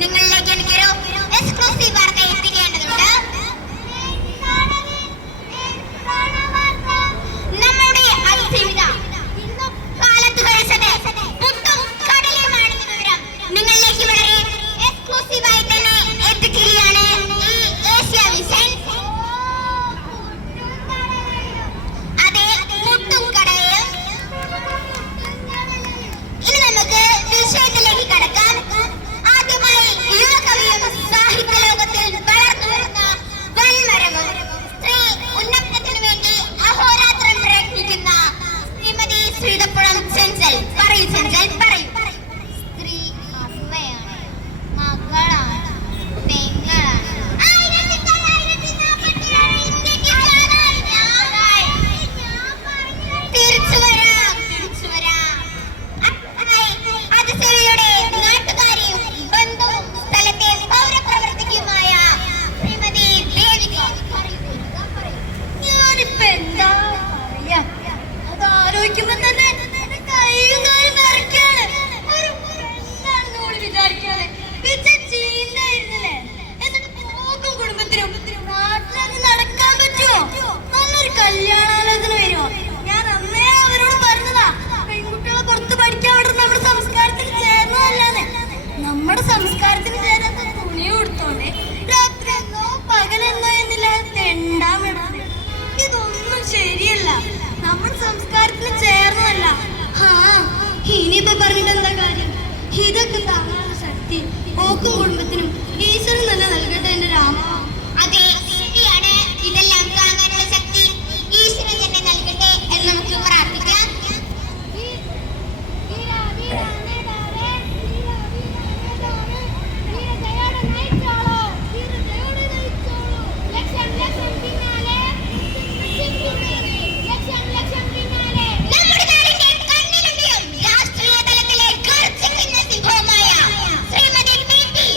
നിങ്ങളിലേക്ക് എനിക്കൊരു എക്സ്ക്ലൂസീവ് വാർത്ത എത്തിക്കേണ്ടതുണ്ട്. നമ്മുടെ അതിജീവിത ഇന്നും കാലത്ത് കഴിച്ചത് പുട്ടും കടലയുമാണെന്ന വിവരം നിങ്ങളിലേക്ക് വളരെ എക്സ്ക്ലൂസീവായി തന്നെ എത്തിക്കുകയാണ് ഈ ഏഷ്യ വിഷൻ. അതെ, പുട്ടും കടലയും. ഇനി നമുക്ക് വിഷയത്തിലേക്ക് കടക്കാം. ആദ്യമായി യുവകവിയും സാഹിത്യ ലോകത്തിൽ വളർന്നു വരുന്ന വൻമരവും സ്ത്രീ ഉന്നമനത്തിനു വേണ്ടി അഹോരാത്രം പ്രയത്നിക്കുന്ന ശ്രീമതി ശ്രീതപ്പുഴം ചെഞ്ചൽ. പറയൂ ചെഞ്ചൽ, പറയൂ. സ്ത്രീ അമ്മയാണ്, മകളാണ്, പെങ്ങളാണ്. തിരിച്ചു വരാം. അതിസേവയുടെ നാട്ടുകാരിയും ബന്ധുവും സ്ഥലത്തെ പൗരപ്രവർത്തകയുമായ ശ്രീമതി ദേവിക. ഞാനിപ്പോ എന്താ പറയാ, അത് ആലോചിക്കുമ്പോ തന്നെ എന്റെ കൈയും കാലും വിറയ്ക്കാണ്. ഒരു പെണ്ണാണെന്നോട് വിചാരിക്കാതെ ചീന്നായിരുന്നില്ലേ. എന്നിട്ട് പോക്കും കുടുംബത്തിനും നാട്ടിലിറങ്ങി നടക്കാൻ പറ്റുമോ? നല്ലൊരു കല്യാണാലോചന വരുമോ? ഞാൻ അന്നേ അവരോട് പറഞ്ഞതാ, പെൺകുട്ടികളെ പുറത്ത് പഠിക്കാൻ വിടുന്നത് നമ്മുടെ സംസ്കാരത്തിന് ചേർന്നതല്ലാന്ന്. നമ്മുടെ സംസ്കാരത്തിന് ചേരാത്ത തുണി കൊടുത്തോണ്ട് രാത്രി എന്നോ പകലെന്നോ എന്നില്ലാതെ തെണ്ടാൻ വിടുന്നത് ഇതൊന്നും ശരിയല്ല. നമ്മുടെ സംസ്കാരത്തിന് ചേർന്നതല്ല. ഇനിയിപ്പോ പറഞ്ഞിട്ട് എന്താ കാര്യം? ഇതൊക്കെ താങ്ങാനുള്ള ശക്തി ഓക്കും കുടുംബത്തിനും ഈശ്വരൻ തന്നെ നൽകട്ടെ എന്റെ രാമ. അതെ, ശരിയാണ്. ഇതെല്ലാം താങ്ങാനുള്ള ശക്തി ഈശ്വരൻ തന്നെ നൽകട്ടെ എന്ന് നമുക്ക് പ്രാർത്ഥിക്കാം. നമ്മുടെ നാടിന്റെ കണ്ണിലുണ്ടിയും രാഷ്ട്രീയ തലത്തിലെ ഗർജിക്കുന്ന സിംഹവുമായ ശ്രീമതി പി.ടി.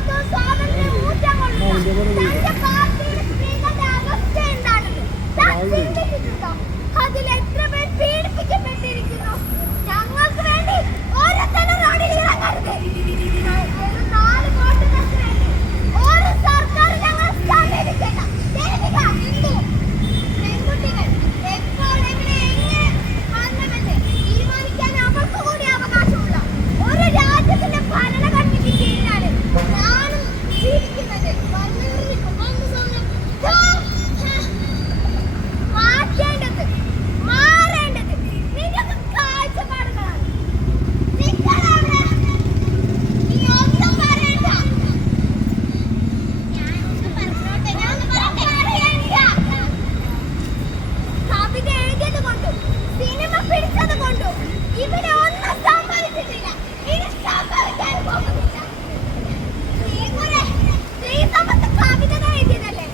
സ്വന്തം സ്വാതന്ത്ര്യം ഊറ്റാൻ കൊള്ളില്ല. തന്റെ പാർട്ടിയിലെ സ്ത്രീകളുടെ അവസ്ഥ എന്താണെന്ന് താൻ ചിന്തിച്ചിട്ടുണ്ടോ? അതിൽ എത്ര പേർ പീഡിപ്പിക്കപ്പെട്ടിരിക്കുന്നു. ഞങ്ങൾക്ക് വേണ്ടി ഓരോരുത്തരും റോഡിൽ ഇറങ്ങരുത്. വെറും 4 വോട്ടുകൾക്ക് വേണ്ടി ഒരു സർക്കാർ ഞങ്ങൾ സ്ഥാപിക്കേണ്ട. ദേവിക, ഹിന്ദു പെൺകുട്ടികൾ എപ്പോൾ എവിടെ എങ്ങനെ വരണമെന്ന് തീരുമാനിക്കാൻ അവർക്ക് കൂടി അവകാശമുള്ള ഒരു രാജ്യത്തിന്റെ ഭരണഘടനയ്ക്ക് കീഴിലാണ് ഞാനും ജീവിക്കുന്നത്. മാറ്റേണ്ടത് മാറേണ്ടത് നിങ്ങൾക്ക് കാഴ്ചപ്പാടുകളാണ്. നിങ്ങളവിടെ നീ ഒന്നും പറയണ്ട. ഞാനൊന്നും പറഞ്ഞോട്ടെ, ഞാനൊന്നും പറയണ്ട. കവിത എഴുതിയത് കൊണ്ടും സിനിമ പിടിച്ചത് കൊണ്ടും ഇവിടെ ഒന്നും സംഭവിച്ചിട്ടില്ല. ഇനി സംഭവിക്കാൻ പോകുന്നില്ല. നീങ്കുറെ സ്ത്രീസമത്വ കവിതകൾ എഴുതിയതല്ലേ?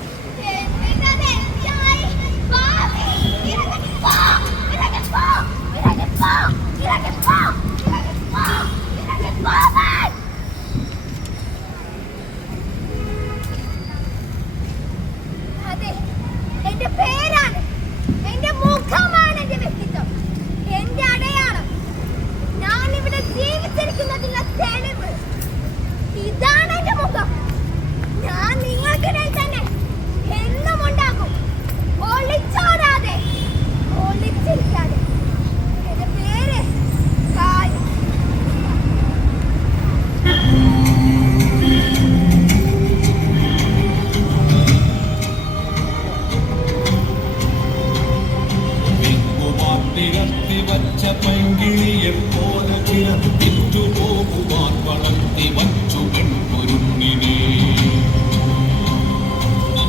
എന്നിട്ടത് എന്തായി? ഭാവി ഇറങ്ങിപ്പോ, ഇറങ്ങിപ്പോ, ഇറങ്ങിപ്പോ, ഇറങ്ങിപ്പോ, ഇറങ്ങിപ്പോ, ഇറങ്ങിപ്പോവാൻ. അതെ, എന്റെ പേരാണ്, എന്റെ മുഖമാണ് എന്റെ വ്യക്തിത്വം, എന്റെ അടയാളം. ഞാൻ ഇവിടെ ജീവിച്ചിരിക്കുന്നതിനുള്ള തെളിവ് ഇതാണ്. എന്റെ മുഖം ഞാൻ നിങ്ങൾക്കിടയിൽ തന്നെ എന്നും ഉണ്ടാകും. ഒളിച്ചോടാതെ, ഒളിച്ചിരിക്കാതെ. എന്റെ പേര് കായ്. തിരത്തി വച്ച പൈങ്കിളിയെ പോലെ തിരത്തിറ്റുപോകുവാൻ വളർത്തി വച്ചു പെൺകുരുന്നിനെ.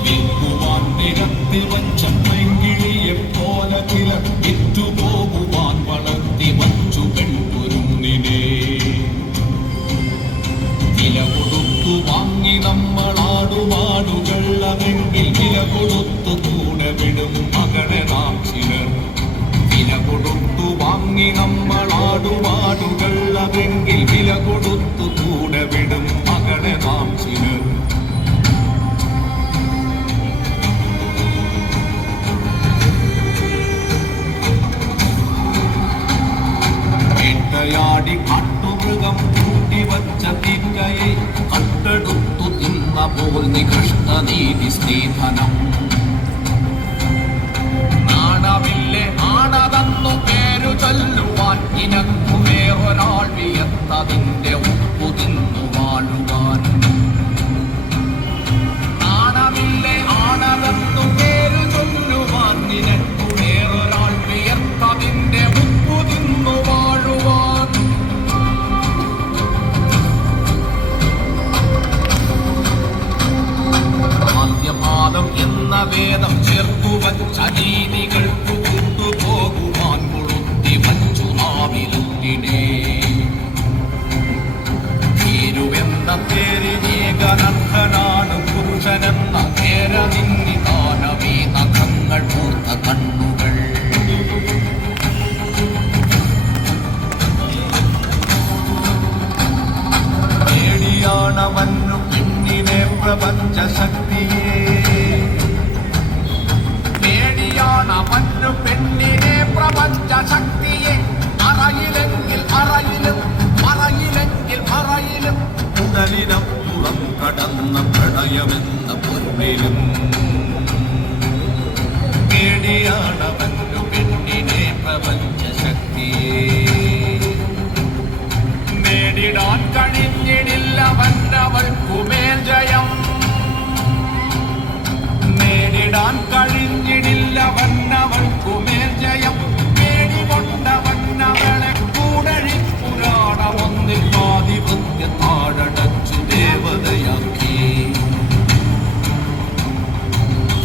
വിൽക്കുവാൻ നിരത്തി വച്ച പൈങ്കിളിയെ പോലെ തിരത്തിറ്റുപോകുവാൻ വളർത്തി വച്ചു പെൺകുരുന്നിനെ. വില കൊടുത്തു വാങ്ങി നമ്മളാടുമാടുകൾ അതെങ്കിൽ വില കൊടുത്തു കൂടെ വിടും മകളെ നാം ചിലർ. വില കൊടുത്തു വാങ്ങി നമ്മളാടുപാടുകൾ അതെങ്കിൽ വില കൊടുത്തു കൂടെ വിടും മകളെ നാം ചിലർ. വേട്ടയാടി കാട്ടുമൃഗം കൂട്ടിവച്ച തീറ്റയെ കട്ടെടുത്തു തിന്ന പോൽ നികൃഷ്ട നീതി സ്ത്രീധനം. നാണമില്ലേ ആണതെന്നു പേരു ചൊല്ലുവാൻ ഇനക്കു വേറൊരാൾ വിയത്തതിന്റെ ഉപ്പു തിന്നു വാഴുവാൻ. നാണമില്ലേ ആണതെന്നു പേരു ചൊല്ലുവാൻ നിനക്കു വേറൊരാൾ വിയത്തതിന്റെ ഉപ്പു തിന്നു വാഴുവാൻ. ആദ്യപാദം എന്ന വേദം ചേർത്തു വച്ച രീതികൾക്കു കൊണ്ടുപോകുവാൻ കൊളുത്തി വച്ചു നാവിലുത്തിനെ. ഭീരുവെന്ന പേരിനേകനർഹനാണ് പുരുഷനെന്ന പേര നിന്നിതാനമീ നഖങ്ങൾ പൂർത്ത കണ്ണുകൾ. പേടിയാണവന്നു പെണ്ണിനെ പ്രപഞ്ച ശക്തിയെ. പേടിയാണവന്നു പെണ്ണിനെ പ്രപഞ്ച ശക്തിയെ. അറയിലെങ്കിൽ അറയിലും മറയിലെങ്കിൽ മറയിലും ഉടലിനപ്പുറം കടന്ന പ്രളയമെന്ന പൊന്നിലും. പേടിയാണവന്നു പെണ്ണിനെ പ്രപഞ്ച ശക്തിയെ. നേടിടാൻ കഴിഞ്ഞിടില്ലവന്നവൾക്കുമേൽ ജയം. നേടിടാൻ കഴിഞ്ഞിടില്ലവന്നവൾക്കുമേൽ ജയം. പേടികൊണ്ടവന്നവളെ കൂടഴിപ്പുരാണമൊന്നിൽ ആധിപത്യ താഴടച്ചു ദേവതയാക്കി.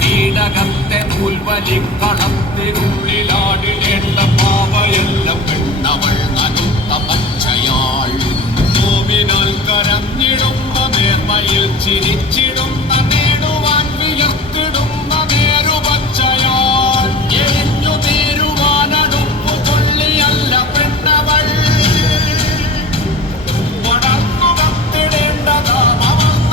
കീടകത്തെ നൂൽവലിക്കളത്തിനുള്ളിലാടിടേണ്ട പാവയെല്ലാം പെണ്ണവൾ നനുത്ത പച്ചയാൾ. നോവിനാൽ കരഞ്ഞിടുന്ന നേർമയിൽ ചിരിച്ചിടുന്ന നേടുവാൻ വിയർത്തിടുന്ന നേരുപച്ചയാൾ. എരിഞ്ഞു തീരുവാനടുപ്പു കൊള്ളിയല്ല പെണ്ണവൾ. വളർന്നു കത്തിടേണ്ടതാം അമർന്ന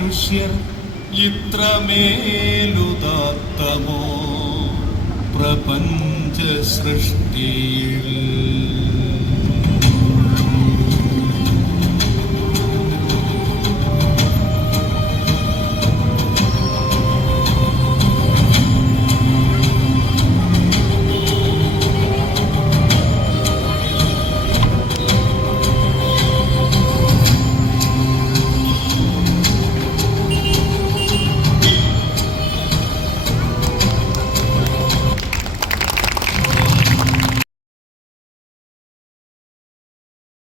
മനുഷ്യർ ഇത്രമേലുദാത്തമോ പ്രപഞ്ച സൃഷ്ടിയിൽ.